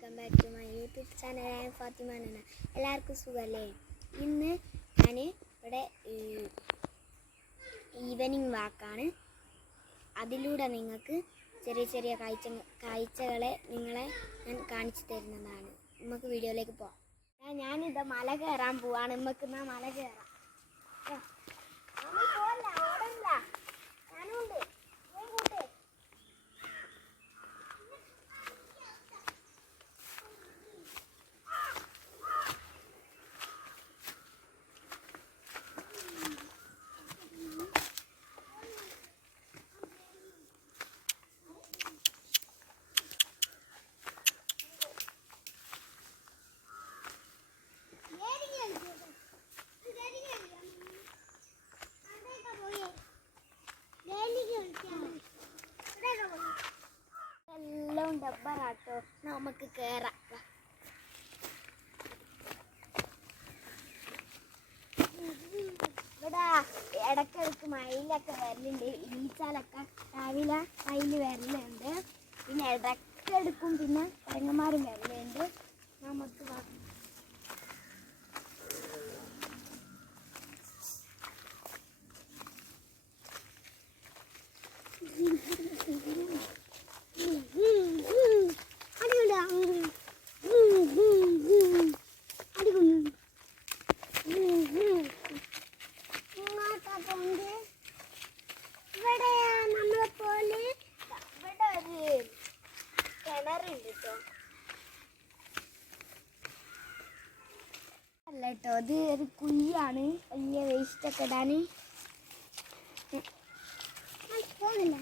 Welcome back to my YouTube ചാനലായ Fathima എല്ലാവർക്കും സുഖമല്ലേ ഇന്ന് ഞാൻ ഇവിടെ ഈവനിങ് വാക്കാണ് അതിലൂടെ നിങ്ങൾക്ക് ചെറിയ ചെറിയ കാഴ്ച കാഴ്ചകളെ നിങ്ങളെ ഞാൻ കാണിച്ചു തരുന്നതാണ്. നമുക്ക് വീഡിയോയിലേക്ക് പോവാം. ഞാനിത് മല കയറാൻ പോവാണ്. നമുക്ക് ഞാൻ മല കയറാം. ഡബ്ബറാട്ടോ നമുക്ക് കേറാം. ഇവിടെ ഇടക്കിടക്ക് മയിലൊക്കെ വരലുണ്ട്. ഈച്ചാലൊക്കെ രാവിലെ മയിൽ വരലുണ്ട്. പിന്നെ ഇടക്കെടുക്കും പിന്നെ കുരങ്ങന്മാരും വരലുണ്ട്. നമുക്ക് വാ. ഇവിടെ നമ്മളെ പോലെ ഇവിടെ ഒരു കിണറുണ്ട് കേട്ടോ അല്ല കേട്ടോ. ഇത് ഒരു കുഴിയാണ്. വലിയ വേസ്റ്റ് ഒക്കെ ഇടാൻ പോണില്ല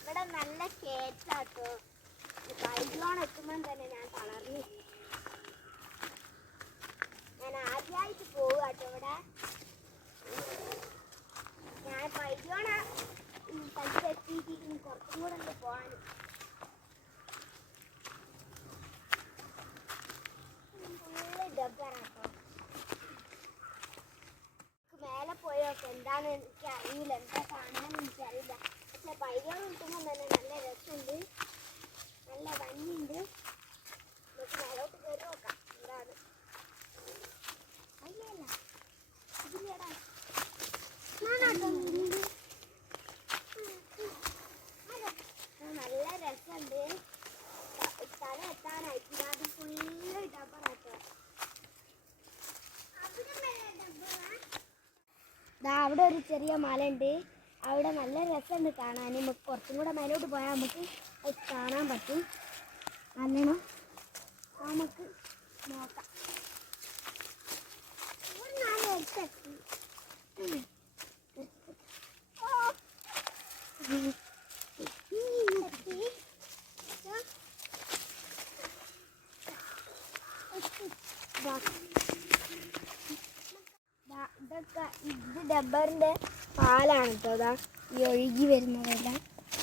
ഇവിടെ കേറ്റാട്ടോ പൈലോൺ എത്തുമ്പോൾ തന്നെ ഞാൻ തളർന്നു. ഞാൻ ആദ്യമായിട്ട് പോവാട്ടോ ഞാൻ പൈലോണ പൈസെത്തിയിട്ട് ഇനി കുറച്ചും കൂടെ ഉണ്ട് പോകാൻ. മേലെ പോയൊക്കെ എന്താണ് എനിക്ക് അറിയില്ല എന്താ കാണാൻ എനിക്കറിയില്ല. പക്ഷെ പൈലോൺ കിട്ടുമ്പോൾ തന്നെ നല്ല രസമുണ്ട് നല്ല ഭംഗിയുണ്ട് നമുക്ക് മേലോട്ട് കയറി നോക്കാം എന്താണ് അയ്യല്ല ഇതിലെടാ നല്ല രസമുണ്ട് തല എത്താനായിട്ടില്ല അത് ഫുള്ള് ഡബ്ബറാട്ടോ ദാ അവിടെ ഒരു ചെറിയ മല ഉണ്ട് അവിടെ നല്ല രസമുണ്ട് കാണാൻ. നമുക്ക് കുറച്ചും കൂടെ മേലോട്ട് പോയാൽ നമുക്ക് അത് കാണാൻ പറ്റും. നല്ലോണം നമുക്ക് നോക്കാം. ദാ ദാ ഇതൊക്കെ ഇത് പാലാണ് കേട്ടോ ഈ ഒഴുകി വരുന്നതെല്ലാം.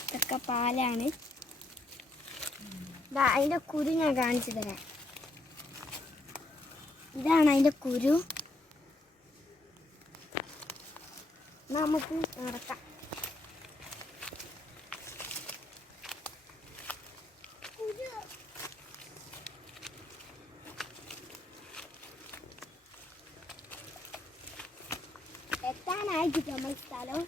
ഇതൊക്കെ പാലാണ്. അതിന്റെ കുരു ഞാൻ കാണിച്ചു തരാം. ഇതാണ് അതിന്റെ കുരു. നമുക്ക് നടക്കാം. എത്താനായിട്ട് നമ്മൾ സ്ഥലം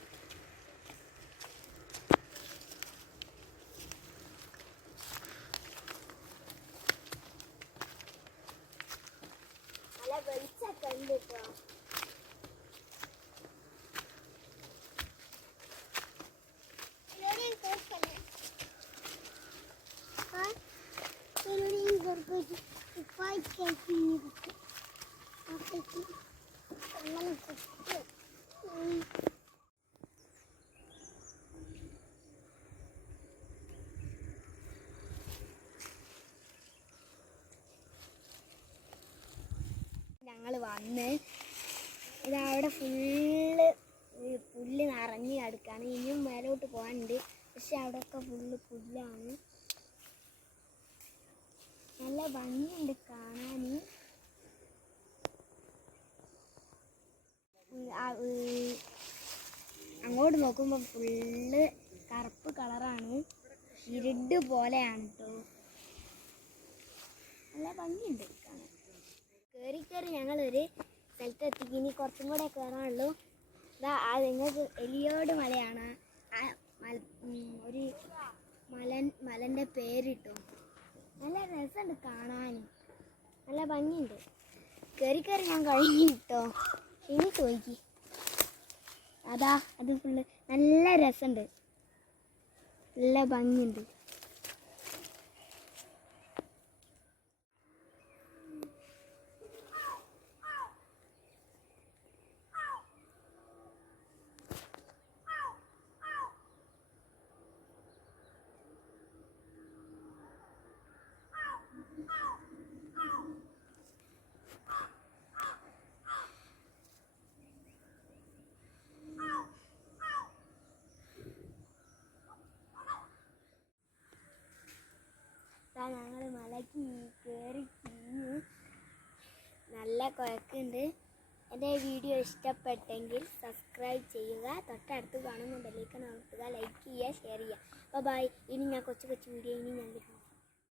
നല്ല വെളിച്ചൊക്കെ ഉണ്ട് കേട്ടോ ഞങ്ങൾ വന്ന് ഇതവിടെ ഫുള്ള് പുല്ല് നിറഞ്ഞ് കിടക്കാണ്. ഇനിയും മേലോട്ട് പോകാനുണ്ട്. പക്ഷെ അവിടെയൊക്കെ ഫുള്ള് പുല്ലാണ്. നല്ല ഭംഗിയുണ്ട് കാണാൻ അങ്ങോട്ട് നോക്കുമ്പോൾ ഫുള്ള് കറുപ്പ് കളറാണ്. ഇരുട്ട് പോലെയാണ് കേട്ടോ നല്ല ഭംഗിയുണ്ട് കാണാൻ. കയറി കയറി ഞങ്ങളൊരു സ്ഥലത്ത് എത്തി ഇനി കുറച്ചും കൂടെ കയറാനുള്ളൂ ഇതാ നിങ്ങൾക്ക് എലിയോട് മലയാണ്. ആ മല ഒരു മലൻ മലന്റെ പേരിട്ടോ. നല്ല രസമുണ്ട് കാണാൻ. നല്ല ഭംഗിയുണ്ട്. കയറി കയറി ഞാൻ കഴിഞ്ഞു കിട്ടോ ഇനി ചോദിക്കി. അതാ അത് ഫുള്ള് നല്ല രസമുണ്ട്. നല്ല ഭംഗിയുണ്ട് ഞങ്ങൾ മലക്ക് കയറി കഴിഞ്ഞു കുഴക്കുണ്ട് എന്റെ വീഡിയോ ഇഷ്ടപ്പെട്ടെങ്കിൽ സബ്സ്ക്രൈബ് ചെയ്യുക. തൊട്ടടുത്ത് കാണുന്ന ബെല്ലേക്ക് നോക്കുക ലൈക്ക് ചെയ്യുക ഷെയർ ചെയ്യുക. അപ്പോൾ ബൈ ഇനി ഞാൻ കൊച്ചു കൊച്ചു വീഡിയോ ഇനി ഞാൻ